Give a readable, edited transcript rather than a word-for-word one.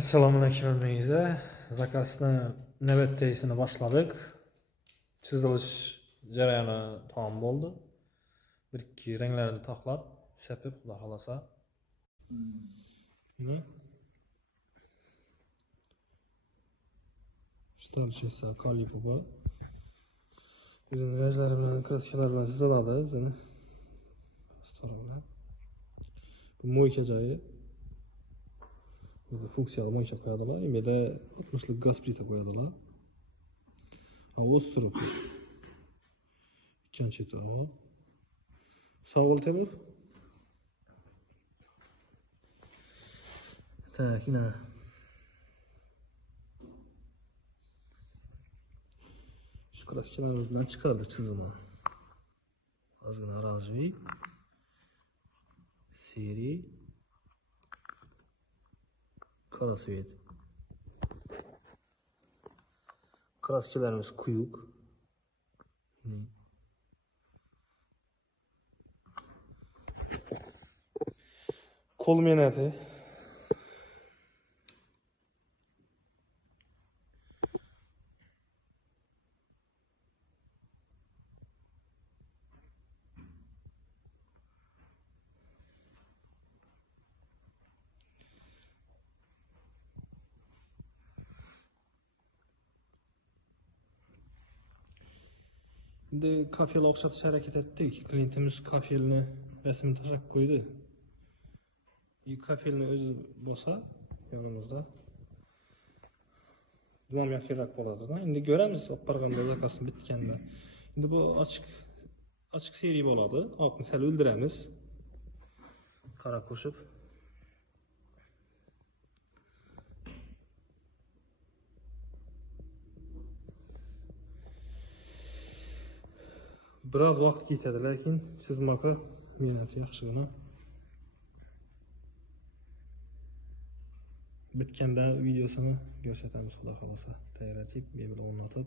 Assalomualaykum hammaga. Zakasni navbatdagisini boshladik. Chizilish jarayoni tamom bo'ldi. Bir ikki ranglarini taxlab, sepib, xudo xolasa. Mana ishlarcha kalipoba. O'zining rejlari bilan, kraskalar bilan chiziladi o'zini. Astarlar. Bu mo'yka joyi. Burada funksiyal mo'yka qo'yadilar. Meda 60lik gaz plita qo'yadilar. O'z turib. Ikkinchi turib. Sağ ol Temur. Tak, yine. Şu kraskalarımız bilan çıkardı çizimi. Azgina aranjvi. Seri. Kara svet. Kraskalarımız kuyuk. Kol menati. Şimdi kafeli okşatış hareket ettik. Klientimiz kafelini resmini taşak koydu. Kafelini özü bosa yanımızda. Duam yakırak boladı da. Şimdi göremiz oparganda zakasını bitkende. Şimdi bu açık seri boladı. Altını sel öldüremiz. Kara koşup. Biraz vaqt ketadi, lekin chizmoqqa menati yaxshigina. Bitganda videosini ko'rsatamiz, xudo xolasa. Tayyorlatib, mebel o'rnatib.